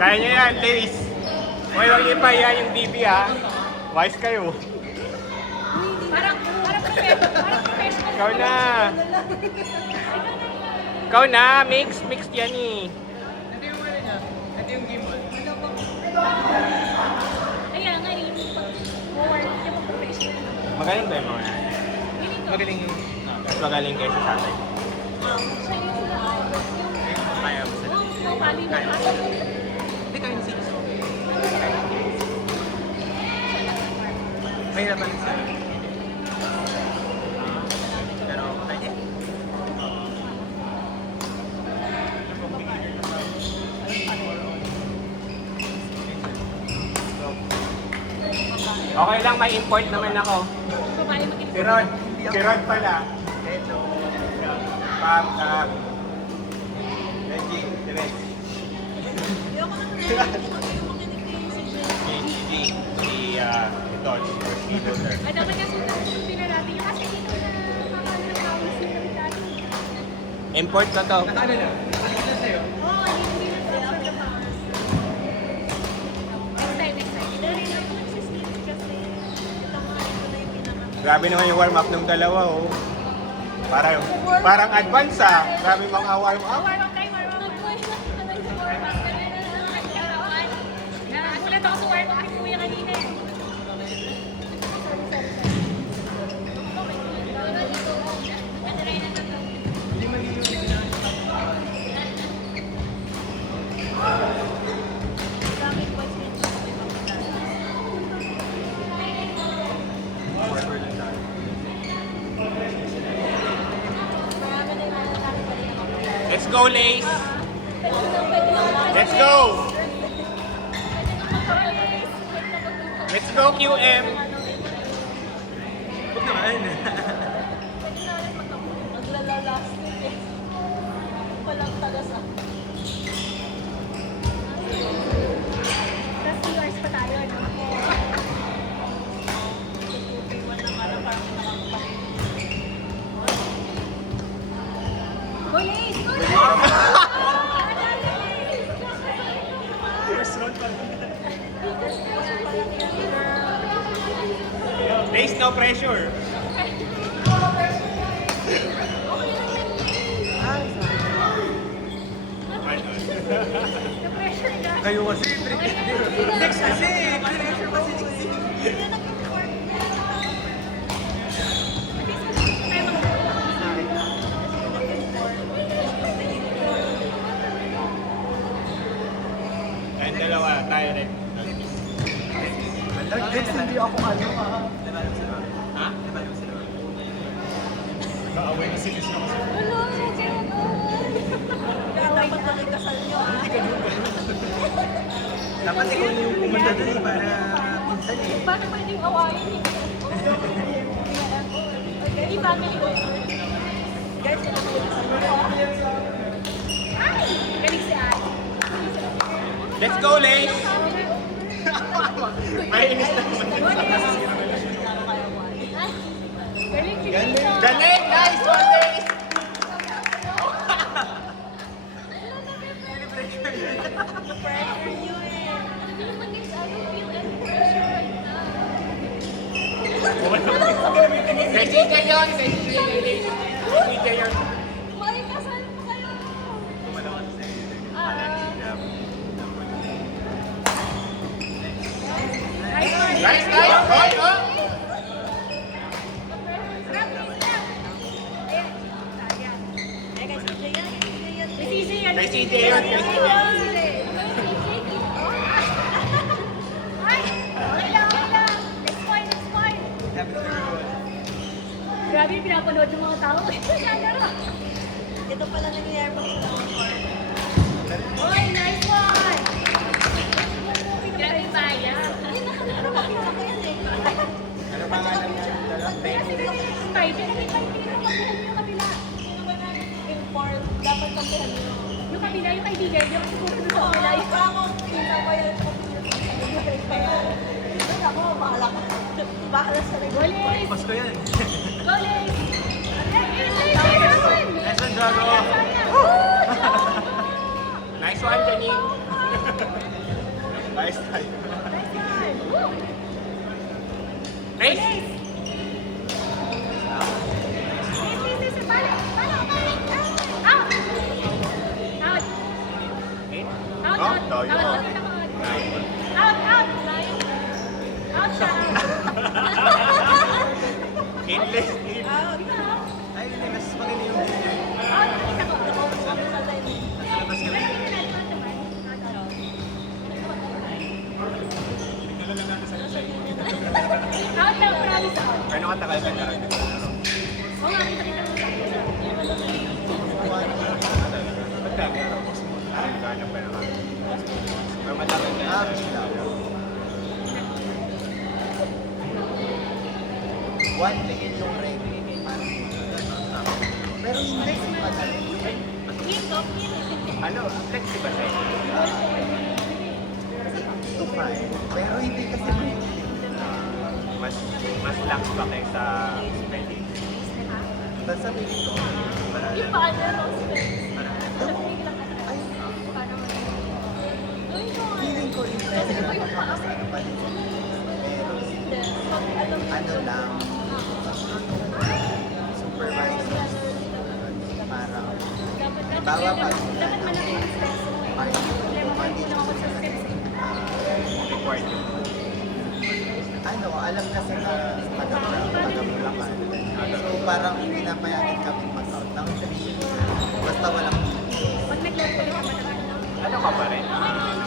Kaya niya yan, Lace. Huwag lang ipaya yung DB ha. Wise kayo. Parang professional. Ikaw na. Ikaw na, mix yan eh. Ito yung ano niya. Ito yung gimbal. Kaya nga, yung pag-forward, yung pag-professional. Magaling ba yung mga yan? Magaling yung... Mas magaling kaysa sa akin. Siya yung sila Kaya mo sila. yung pali na Hindi kayo yung six. Mahirapan sila. Pero kaya. Okay lang, may import naman ako. babae mag Si Rod. Si Rod pala. Ito. Pam, Reggie, si Rex. Si Dodge, si Builder. Ay, dapat kasi sundin na natin yung kasi dito na makakalaw sila natin. Import na to. Nakaano lang? Ano na sa'yo? Oo, hindi na transfer the powers. Next time. Grabe naman yung warm-up ng dalawa, oh. Parang advance, ah. Grabe mga warm-up. Warm-up tayo, warm-up. Nagulat ako sa warm-up ni Kuya kanina eh. Let's go, Lace! Let's go! Let's go, QM! Huwag naman. Tapos 2 hours pa tayo, no? Gulis! Lace, no pressure. Na-pressure ka. Kayo kasi. Next kasi. Pressure kasi. Tayong dalawa, tayo rin. Next hindi ako ano ha. Ha? Kaaway na si Liz na kasi. Wala, dapat nakikasal nyo, ah. Dapat ikaw yung pumunta doon eh para pinsan eh. Paano pwedeng awayin eh? Di ba ngayon? Guys, ito po yung Ay! Galing si Ay. Let's go, Lace! Mainis na naman. Galing, galing. Galing! Nice one, Lace! Pressure nyo eh. Hindi naman guys, I don't feel any pressure right now. Kay CJ yun! Kay CJ, Lace. Kay CJ yun. May kasal po kayo. Nice, nice! Hoy, oh! Kay CJ yun, kay CJ. Grabe yung pinapanood ng mga tao. Ito pala nangyayari pag sa mga park. Oy, nice one! Grabe baya. Hindi nakakita ko yan eh. Ano pangalan niya? Kaya sila yung tayo, pinakita yung kabila. Import. Dapat kampihan nyo. Yung kabila, yung kaibigan, yung siguro sa Oo, kabila. ako, kita ko yan. Ako, bahala ka. Bahala sa rin. Golis! Pasko yan. Golis! Nice one, Drago. Nice one, Janine. Ayos tayo. Race! Eight? Oh, tayo. Endless game. Ay, hindi. Mas maganda yung labas kami. Ano katagal ka na rin? Magkagano? Gano'n pa naman. Pero matagal na. Bigla. One day yung rent. Pero hindi. Ano? Flexi ba sa'yo? 2-5. Pero hindi kasi mahigit. Mas lax ba kayo sa spending? Basta sabihin ko. Yung father of Ay, feeling ko impressive ako kasi ano pa din. Pero ano lang, supervisors, parang, bawa pa, Required yun. ano, alam kasi na taga-Bulacan. So parang pinapayagan kami mag-out ng 3, basta walang Ano ka pa rin?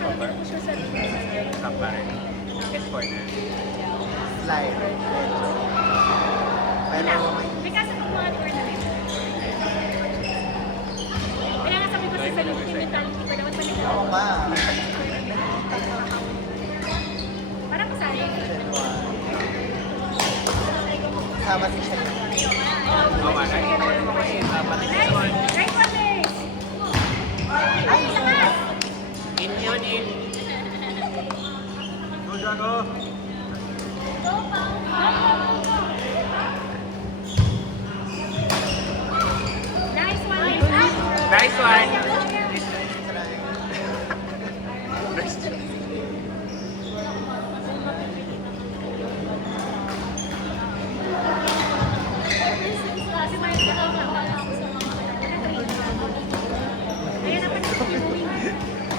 Cover? Ka pa rin? Yes, corner. slide. Pero May kaso ng mga tournament. Kaya nga sabi ko sa salute team mentality ko dapat balik oo nga, Parang kasali. sama si siya. Oo nga, nakikita mo kasi Nice! Right one days! Ay, lakas! in yun, in. Go, Drago! Go, Pao! Nice one! Nice one! Kasi may nakakakala ako sa mga Ayan naman yung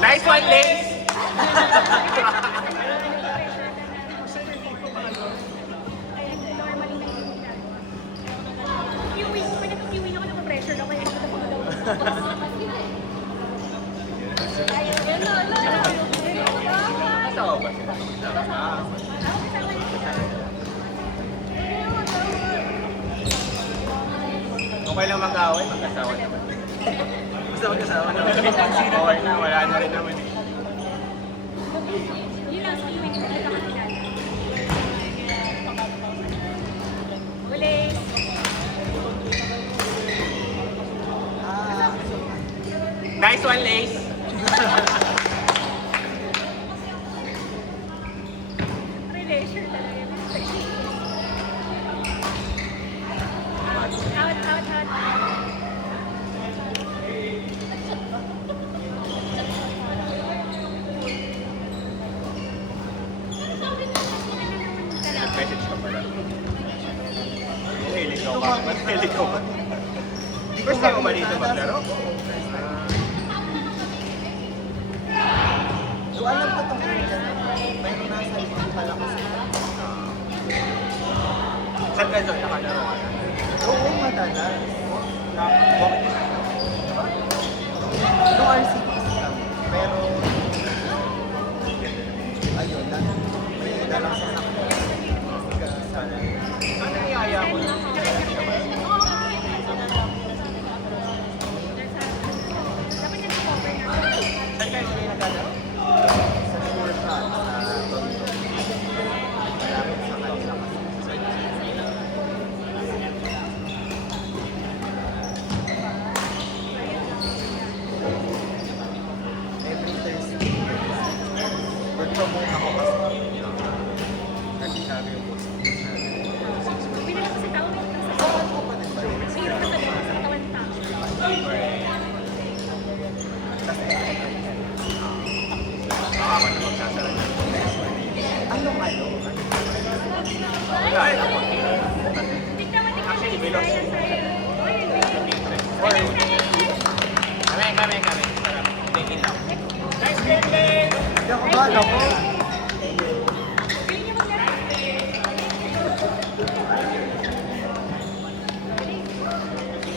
Nice one, Lace! Kiwi, pwede ko kiwi ako na pressure na kaya ako Asawa ba sila? Ah, okay lang mag-away, mag-asawa naman. Basta magkasama na. Okay na, wala na rin naman eh. Yun lang sa kiwi, hindi ko nakakilala. Ulit. Nice one, Lace! Relation talaga. Out. Nag-message ka pala. Mahilig ka ba? Mahilig ka ba? First time mo ba dito maglaro? So alam ko itong area na pero nasa likod pala kasi. Saan ka doon? Nakalaro ka na? Oo, madalas. Bakit? No RCBs lang. Pero, ayun lang. May dalang sasakyan. Sana. Ano niyaya mo? Saan kayo kayo naglalaro? Sa sure shot, sa Tondo. Malapit sa kanila kasi. Every Thursday. Work from home ako kasi. Wala, ito konti. Actually, below. Kami. Sarap. Thank you. Nice game, Len! Hindi ako ba? Ako.